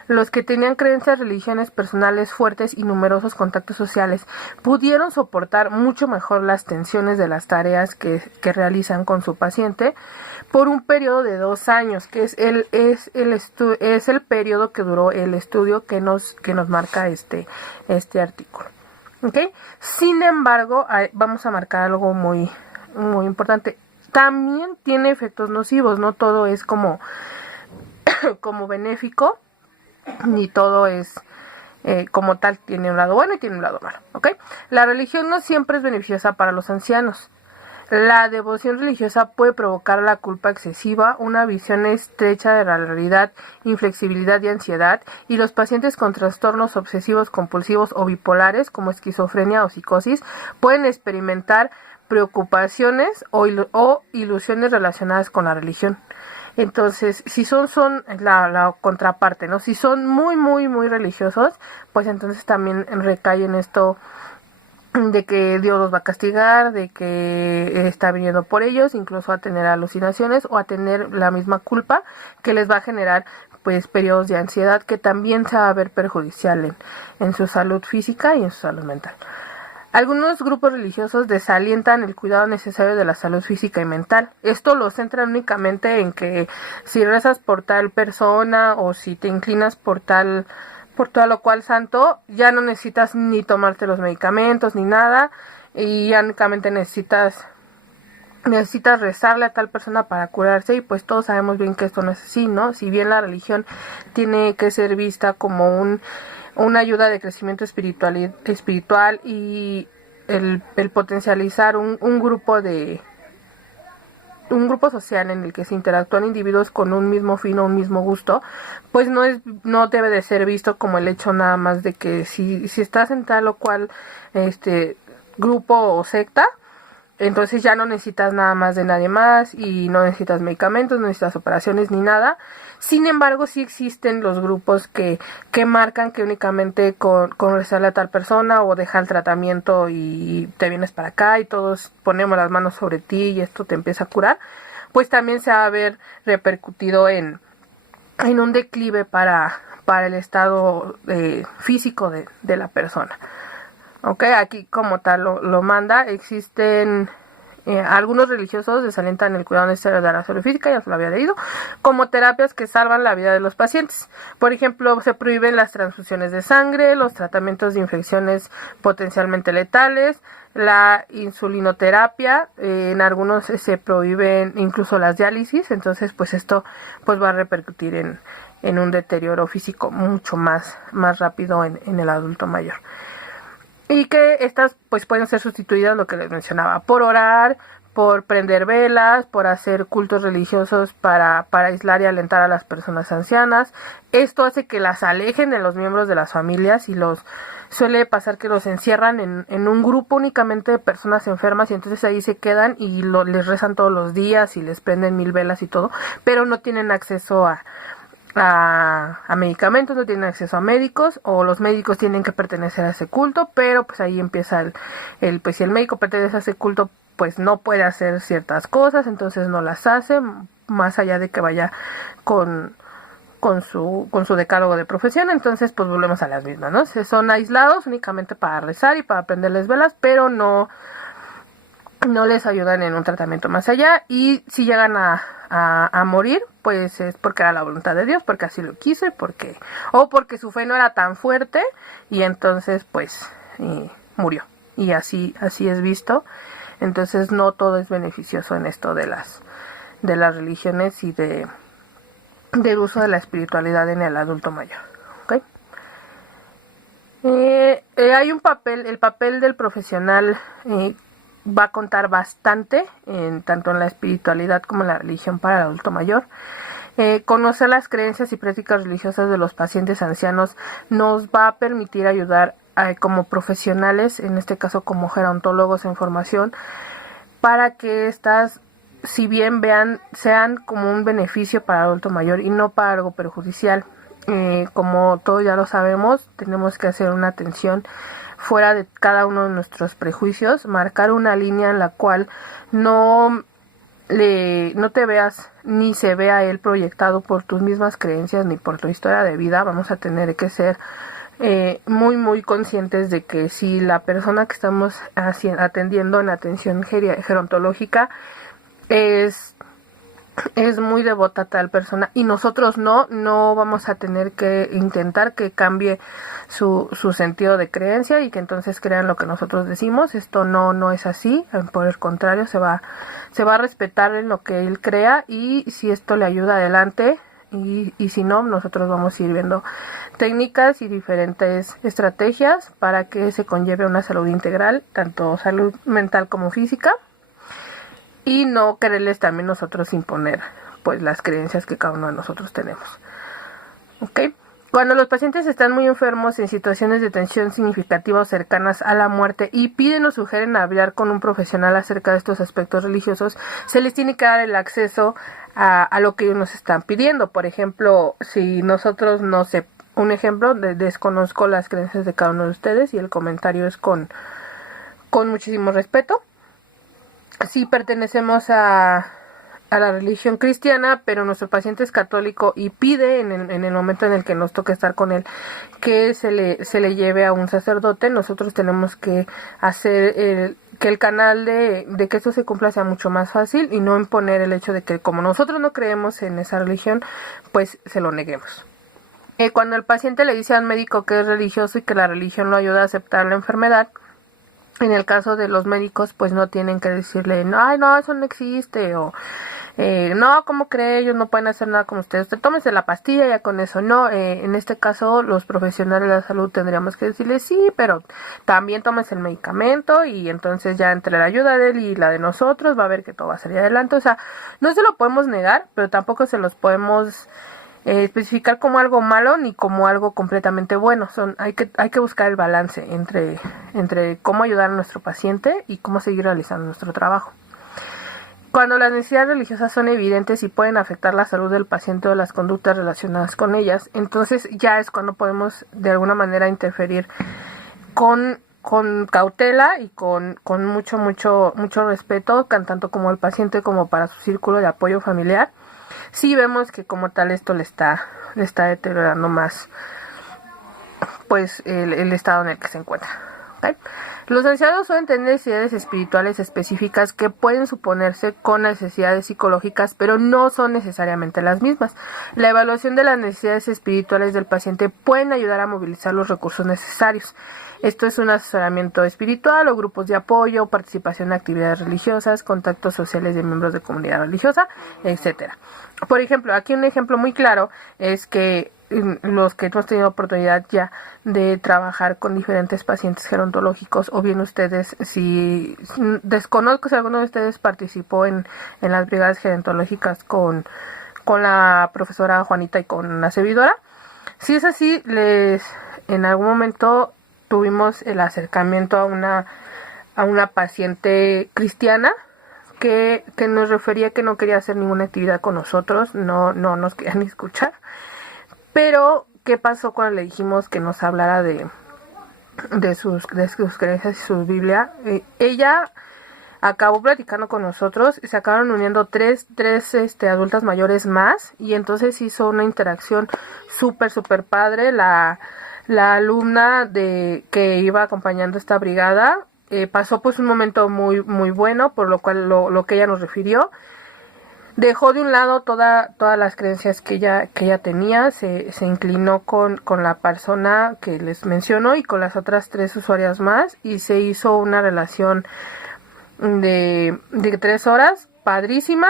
los que tenían creencias, religiones personales fuertes y numerosos contactos sociales. Pudieron soportar mucho mejor las tensiones de las tareas que realizan con su paciente por un periodo de 2 años, que es el periodo que duró el estudio que nos marca este artículo. ¿Okay? Sin embargo, vamos a marcar algo muy, muy importante. También tiene efectos nocivos, no todo es como benéfico, ni todo es como tal, tiene un lado bueno y tiene un lado malo. ¿Okay? La religión no siempre es beneficiosa para los ancianos. La devoción religiosa puede provocar la culpa excesiva, una visión estrecha de la realidad, inflexibilidad y ansiedad, y los pacientes con trastornos obsesivos compulsivos o bipolares, como esquizofrenia o psicosis, pueden experimentar preocupaciones o ilusiones relacionadas con la religión. Entonces, si son la contraparte, ¿no? Si son muy, muy, muy religiosos, pues entonces también recae en esto de que Dios los va a castigar, de que está viniendo por ellos, incluso a tener alucinaciones o a tener la misma culpa que les va a generar pues periodos de ansiedad que también se va a ver perjudicial en su salud física y en su salud mental. Algunos grupos religiosos desalientan el cuidado necesario de la salud física y mental. Esto lo centran únicamente en que si rezas por tal persona o si te inclinas por todo lo cual santo, ya no necesitas ni tomarte los medicamentos ni nada, y ya únicamente necesitas rezarle a tal persona para curarse, y pues todos sabemos bien que esto no es así, ¿no? Si bien la religión tiene que ser vista como una ayuda de crecimiento espiritual y el potencializar un grupo social en el que se interactúan individuos con un mismo fin o un mismo gusto, pues no debe de ser visto como el hecho nada más de que si estás en tal o cual grupo o secta, entonces ya no necesitas nada más de nadie más y no necesitas medicamentos, no necesitas operaciones ni nada. Sin embargo, sí existen los grupos que marcan que únicamente con rezarle a tal persona o dejar el tratamiento y te vienes para acá y todos ponemos las manos sobre ti y esto te empieza a curar, pues también se va a ver repercutido en un declive para el estado físico de la persona. Ok, aquí como tal lo manda. Existen algunos religiosos desalientan el cuidado necesario de la salud física, ya se lo había leído, como terapias que salvan la vida de los pacientes. Por ejemplo, se prohíben las transfusiones de sangre, los tratamientos de infecciones potencialmente letales, la insulinoterapia, en algunos se prohíben incluso las diálisis. Entonces pues esto pues va a repercutir en un deterioro físico mucho más rápido en el adulto mayor. Y que estas pues pueden ser sustituidas, lo que les mencionaba, por orar, por prender velas, por hacer cultos religiosos para aislar y alentar a las personas ancianas. Esto hace que las alejen de los miembros de las familias y suele pasar que los encierran en un grupo únicamente de personas enfermas, y entonces ahí se quedan y les rezan todos los días y les prenden 1000 velas y todo, pero no tienen acceso a medicamentos, no tienen acceso a médicos, o los médicos tienen que pertenecer a ese culto, pero pues ahí empieza pues si el médico pertenece a ese culto, pues no puede hacer ciertas cosas, entonces no las hace, más allá de que vaya con su decálogo de profesión. Entonces pues volvemos a las mismas, ¿no? Son aislados únicamente para rezar y para prenderles velas, pero no les ayudan en un tratamiento más allá, y si llegan a morir, pues es porque era la voluntad de Dios, porque así lo quiso, o porque su fe no era tan fuerte, y entonces pues murió, y así es visto. Entonces no todo es beneficioso en esto de las religiones y del uso de la espiritualidad en el adulto mayor. ¿Okay? Hay un papel, el papel del profesional va a contar bastante, tanto en la espiritualidad como en la religión para el adulto mayor. Conocer las creencias y prácticas religiosas de los pacientes ancianos nos va a permitir ayudar como profesionales, en este caso como gerontólogos en formación, para que estas, si bien sean como un beneficio para el adulto mayor y no para algo perjudicial. Como todos ya lo sabemos, tenemos que hacer una atención fuera de cada uno de nuestros prejuicios, marcar una línea en la cual no te veas ni se vea él proyectado por tus mismas creencias ni por tu historia de vida. Vamos a tener que ser muy muy conscientes de que si la persona que estamos atendiendo en atención gerontológica es muy devota a tal persona y nosotros no vamos a tener que intentar que cambie su sentido de creencia y que entonces crean lo que nosotros decimos. Esto no es así, por el contrario, se va a respetar en lo que él crea, y si esto le ayuda, adelante, y si no, nosotros vamos a ir viendo técnicas y diferentes estrategias para que se conlleve una salud integral, tanto salud mental como física, y no quererles también nosotros imponer pues las creencias que cada uno de nosotros tenemos. ¿Ok? Cuando los pacientes están muy enfermos, en situaciones de tensión significativa o cercanas a la muerte, y piden o sugieren hablar con un profesional acerca de estos aspectos religiosos, se les tiene que dar el acceso a lo que ellos nos están pidiendo. Por ejemplo, si nosotros un ejemplo, desconozco las creencias de cada uno de ustedes y el comentario es con muchísimo respeto. Si pertenecemos a la religión cristiana, pero nuestro paciente es católico y pide en el momento en el que nos toca estar con él que se le lleve a un sacerdote, nosotros tenemos que hacer que el canal de que esto se cumpla sea mucho más fácil, y no imponer el hecho de que como nosotros no creemos en esa religión, pues se lo neguemos. Cuando el paciente le dice al médico que es religioso y que la religión lo ayuda a aceptar la enfermedad, en el caso de los médicos, pues no tienen que decirle, no, eso no existe, o no, ¿cómo cree? Ellos no pueden hacer nada con ustedes. Usted tómese la pastilla ya con eso. No, en este caso, los profesionales de la salud tendríamos que decirle, sí, pero también tómese el medicamento, y entonces ya entre la ayuda de él y la de nosotros va a ver que todo va a salir adelante. O sea, no se lo podemos negar, pero tampoco se los podemos especificar como algo malo ni como algo completamente bueno. Hay que buscar el balance entre cómo ayudar a nuestro paciente y cómo seguir realizando nuestro trabajo. Cuando las necesidades religiosas son evidentes y pueden afectar la salud del paciente o las conductas relacionadas con ellas, entonces ya es cuando podemos de alguna manera interferir con cautela y con mucho respeto, tanto como el paciente como para su círculo de apoyo familiar. Si vemos que como tal esto le está deteriorando más pues el estado en el que se encuentra. ¿Okay? Los ancianos suelen tener necesidades espirituales específicas que pueden suponerse con necesidades psicológicas, pero no son necesariamente las mismas. La evaluación de las necesidades espirituales del paciente pueden ayudar a movilizar los recursos necesarios. Esto es un asesoramiento espiritual o grupos de apoyo, participación en actividades religiosas, contactos sociales de miembros de comunidad religiosa, etcétera. Por ejemplo, aquí un ejemplo muy claro es que los que hemos tenido oportunidad ya de trabajar con diferentes pacientes gerontológicos, o bien ustedes, si desconozco si alguno de ustedes participó en las brigadas gerontológicas con la profesora Juanita y con la servidora, si es así, en algún momento tuvimos el acercamiento a una paciente cristiana que nos refería que no quería hacer ninguna actividad con nosotros, no nos quería ni escuchar. Pero, ¿qué pasó cuando le dijimos que nos hablara de sus creencias y su Biblia? Ella acabó platicando con nosotros, se acabaron uniendo tres adultas mayores más, y entonces hizo una interacción súper padre. La alumna que iba acompañando esta brigada pasó pues un momento muy muy bueno, por lo cual lo que ella nos refirió. Dejó de un lado todas las creencias que ella tenía, se inclinó con la persona que les mencionó y con las otras 3 usuarias más, y se hizo una relación de 3 horas, padrísima.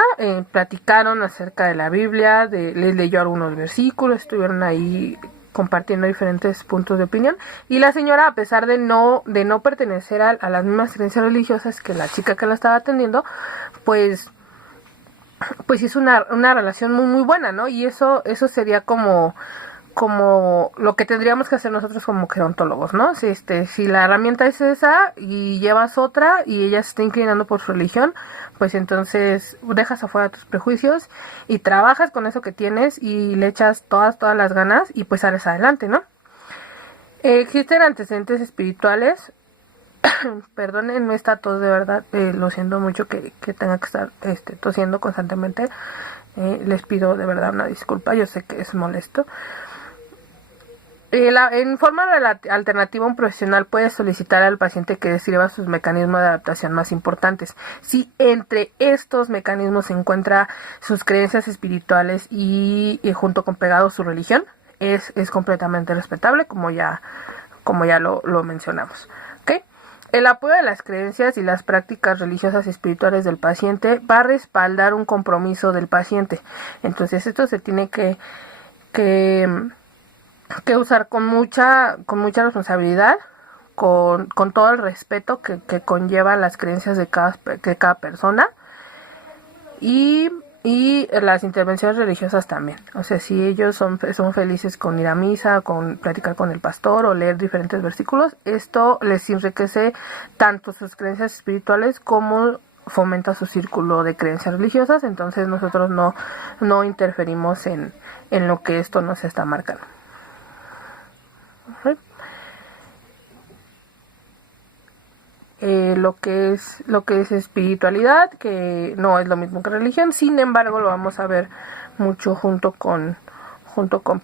Platicaron acerca de la Biblia, les leyó algunos versículos, estuvieron ahí compartiendo diferentes puntos de opinión. Y la señora, a pesar de no pertenecer a las mismas creencias religiosas que la chica que la estaba atendiendo, pues hizo una relación muy muy buena, ¿no? Y eso sería como lo que tendríamos que hacer nosotros como gerontólogos, ¿no? Si la herramienta es esa y llevas otra y ella se está inclinando por su religión, pues entonces dejas afuera tus prejuicios y trabajas con eso que tienes y le echas todas las ganas y pues sales adelante, ¿no? Existen antecedentes espirituales. Perdonen, no está tos, de verdad, lo siento mucho que tenga que estar tosiendo constantemente. Les pido de verdad una disculpa, yo sé que es molesto. En forma alternativa, un profesional puede solicitar al paciente que describa sus mecanismos de adaptación más importantes. Si entre estos mecanismos se encuentra sus creencias espirituales y junto con pegado su religión, es completamente respetable, como ya lo mencionamos. ¿Okay? El apoyo de las creencias y las prácticas religiosas y espirituales del paciente va a respaldar un compromiso del paciente. Entonces esto se tiene que usar con mucha responsabilidad, con todo el respeto que conlleva las creencias de cada persona y las intervenciones religiosas también. O sea, si ellos son felices con ir a misa, con platicar con el pastor o leer diferentes versículos, esto les enriquece tanto sus creencias espirituales como fomenta su círculo de creencias religiosas. Entonces nosotros no interferimos en lo que esto nos está marcando. Lo que es espiritualidad, que no es lo mismo que religión, sin embargo lo vamos a ver mucho junto con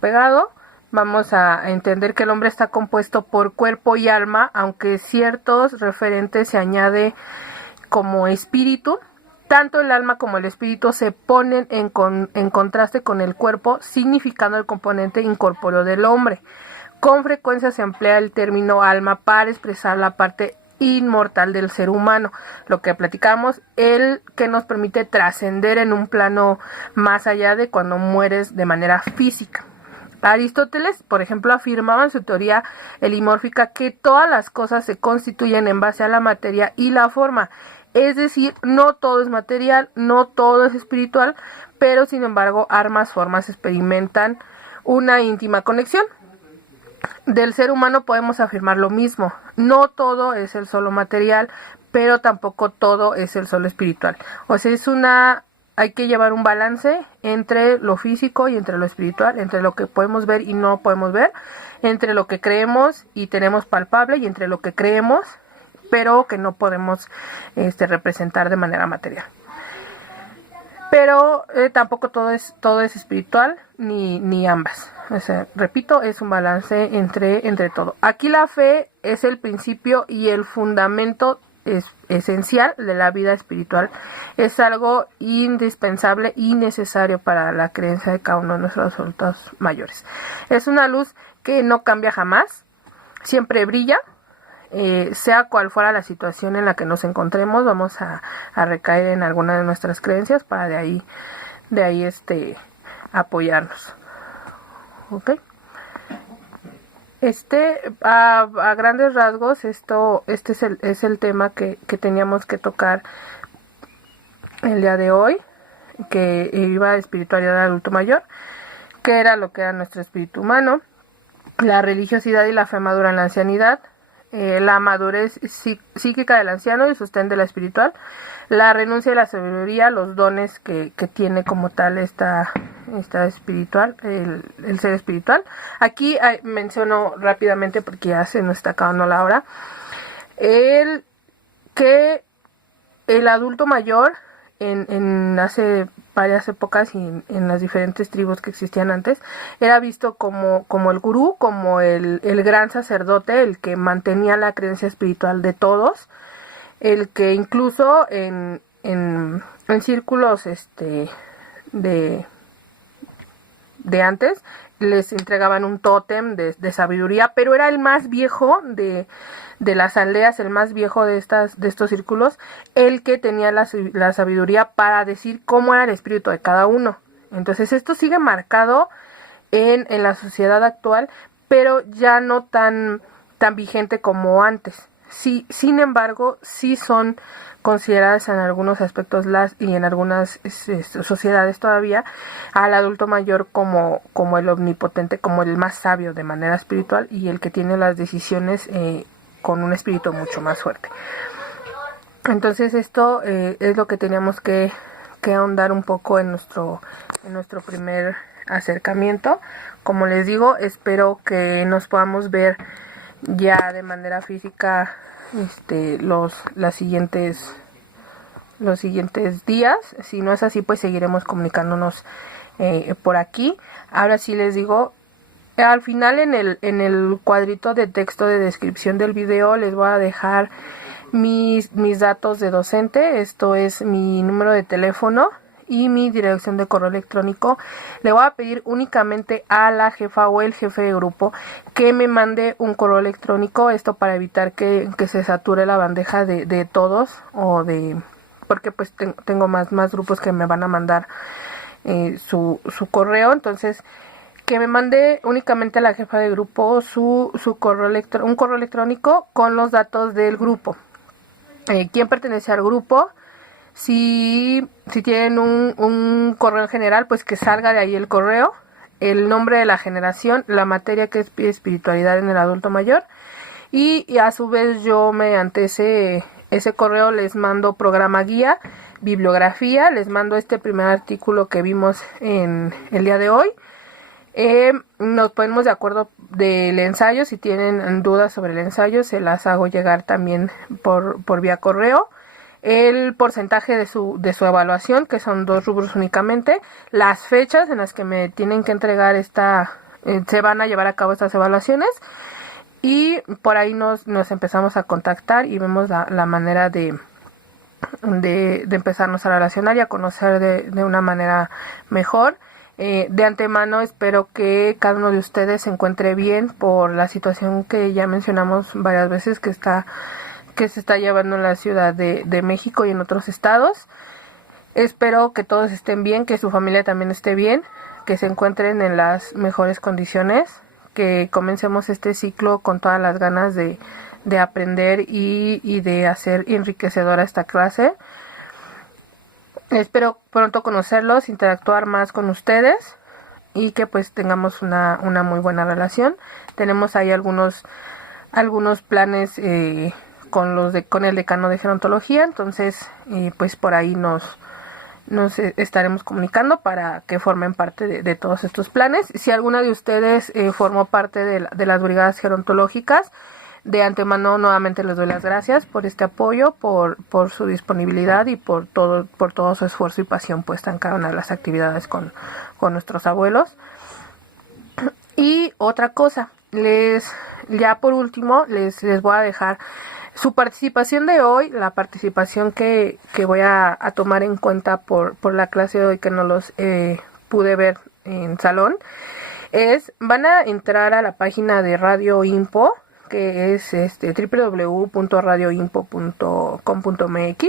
pegado. Vamos a entender que el hombre está compuesto por cuerpo y alma, aunque ciertos referentes se añade como espíritu. Tanto el alma como el espíritu se ponen en contraste con el cuerpo, significando el componente incorpóreo del hombre. Con frecuencia se emplea el término alma para expresar la parte inmortal del ser humano, lo que platicamos, el que nos permite trascender en un plano más allá de cuando mueres de manera física. Aristóteles, por ejemplo, afirmaba en su teoría helimórfica que todas las cosas se constituyen en base a la materia y la forma, es decir, no todo es material, no todo es espiritual, pero sin embargo ambas formas experimentan una íntima conexión. Del ser humano podemos afirmar lo mismo. No todo es el solo material, pero tampoco todo es el solo espiritual. O sea, hay que llevar un balance entre lo físico y entre lo espiritual, entre lo que podemos ver y no podemos ver, entre lo que creemos y tenemos palpable y entre lo que creemos, pero que no podemos representar de manera material. Pero tampoco todo es espiritual ni ambas. O sea, repito, es un balance entre todo. Aquí la fe es el principio y el fundamento esencial de la vida espiritual. Es algo indispensable y necesario para la creencia de cada uno de nuestros adultos mayores. Es una luz que no cambia jamás, siempre brilla. Sea cual fuera la situación en la que nos encontremos, vamos a recaer en alguna de nuestras creencias para de ahí apoyarnos. ¿Ok? A grandes rasgos, este es el tema que teníamos que tocar el día de hoy, que iba a espiritualidad del adulto mayor, que era lo que era nuestro espíritu humano, la religiosidad y la fe madura en la ancianidad, la madurez psíquica del anciano y el sostén de la espiritual, la renuncia y la sabiduría, los dones que tiene como tal esta espiritual, el ser espiritual. Aquí menciono rápidamente porque ya se nos está acabando la hora, que el adulto mayor en hace varias épocas y en las diferentes tribus que existían antes, era visto como el gurú, como el gran sacerdote, el que mantenía la creencia espiritual de todos, el que incluso en círculos de antes les entregaban un tótem de sabiduría, pero era el más viejo de las aldeas, el más viejo de estos círculos, el que tenía la sabiduría para decir cómo era el espíritu de cada uno. Entonces esto sigue marcado en la sociedad actual, pero ya no tan vigente como antes. Sí, sin embargo, sí son consideradas en algunos aspectos y en algunas sociedades todavía al adulto mayor como el omnipotente, como el más sabio de manera espiritual y el que tiene las decisiones con un espíritu mucho más fuerte. Entonces esto es lo que teníamos que ahondar un poco en nuestro primer acercamiento. Como les digo, espero que nos podamos ver ya de manera física los siguientes días. Si no es así, pues seguiremos comunicándonos por aquí. Ahora sí les digo, al final en el cuadrito de texto de descripción del video les voy a dejar mis datos de docente. Esto es mi número de teléfono y mi dirección de correo electrónico. Le voy a pedir únicamente a la jefa o el jefe de grupo que me mande un correo electrónico, esto para evitar que se sature la bandeja de todos, porque pues tengo más grupos que me van a mandar su correo. Entonces, que me mande únicamente a la jefa de grupo un correo electrónico con los datos del grupo. ¿Quién pertenece al grupo? Si tienen un correo en general, pues que salga de ahí el correo, el nombre de la generación, la materia que es espiritualidad en el adulto mayor, y a su vez yo mediante ese correo les mando programa guía, bibliografía, les mando este primer artículo que vimos en el día de hoy. Nos ponemos de acuerdo del ensayo. Si tienen dudas sobre el ensayo, se las hago llegar también por vía correo. El porcentaje de su evaluación, que son 2 rubros únicamente, las fechas en las que me tienen que entregar se van a llevar a cabo estas evaluaciones, y por ahí nos empezamos a contactar y vemos la manera de empezarnos a relacionar y a conocer de una manera mejor. De antemano espero que cada uno de ustedes se encuentre bien por la situación que ya mencionamos varias veces que se está llevando en la Ciudad de México y en otros estados. Espero que todos estén bien, que su familia también esté bien, que se encuentren en las mejores condiciones, que comencemos este ciclo con todas las ganas de aprender y de hacer enriquecedora esta clase. Espero pronto conocerlos, interactuar más con ustedes y que pues tengamos una muy buena relación. Tenemos ahí algunos planes con el decano de gerontología, entonces pues por ahí nos estaremos comunicando para que formen parte de todos estos planes. Si alguna de ustedes formó parte de las brigadas gerontológicas, de antemano nuevamente les doy las gracias por este apoyo, por su disponibilidad y por todo su esfuerzo y pasión puesta en cada una de las actividades con nuestros abuelos. Y otra cosa, ya por último les voy a dejar su participación de hoy, la participación que voy a tomar en cuenta por la clase de hoy, que no los pude ver en salón. Van a entrar a la página de Radio Impo, que es www.radioimpo.com.mx,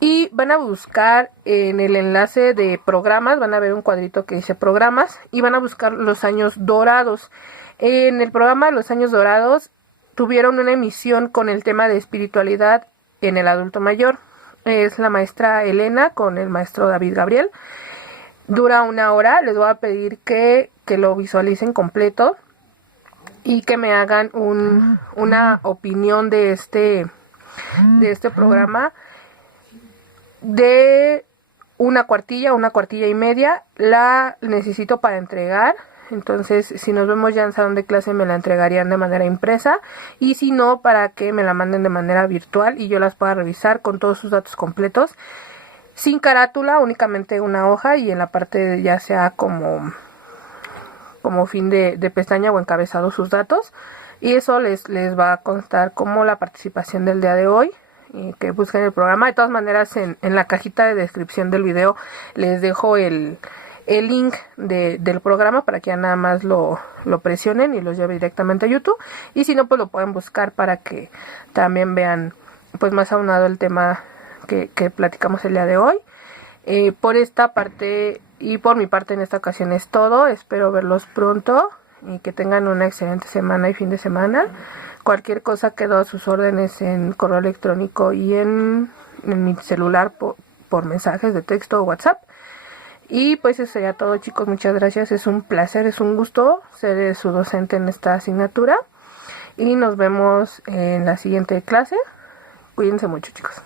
y van a buscar en el enlace de programas, van a ver un cuadrito que dice programas, y van a buscar los años dorados. En el programa Los Años Dorados tuvieron una emisión con el tema de espiritualidad en el adulto mayor. Es la maestra Elena con el maestro David Gabriel. Dura 1 hora. Les voy a pedir que lo visualicen completo y que me hagan una opinión de este programa de una cuartilla y media. La necesito para entregar. Entonces, si nos vemos ya en salón de clase, me la entregarían de manera impresa, y si no, para que me la manden de manera virtual y yo las pueda revisar con todos sus datos completos, sin carátula, únicamente una hoja, y en la parte ya sea como fin de pestaña o encabezado sus datos, y eso les va a constar como la participación del día de hoy. Que busquen el programa. De todas maneras, en la cajita de descripción del video les dejo el link del programa para que ya nada más lo presionen y los lleve directamente a YouTube, y si no, pues lo pueden buscar para que también vean pues más aunado el tema que platicamos el día de hoy. Por esta parte y por mi parte en esta ocasión es todo. Espero verlos pronto y que tengan una excelente semana y fin de semana. Cualquier cosa quedo a sus órdenes en correo electrónico y en mi celular por mensajes de texto o WhatsApp. Y pues eso sería todo, chicos. Muchas gracias. Es un placer, es un gusto ser su docente en esta asignatura. Y nos vemos en la siguiente clase. Cuídense mucho, chicos.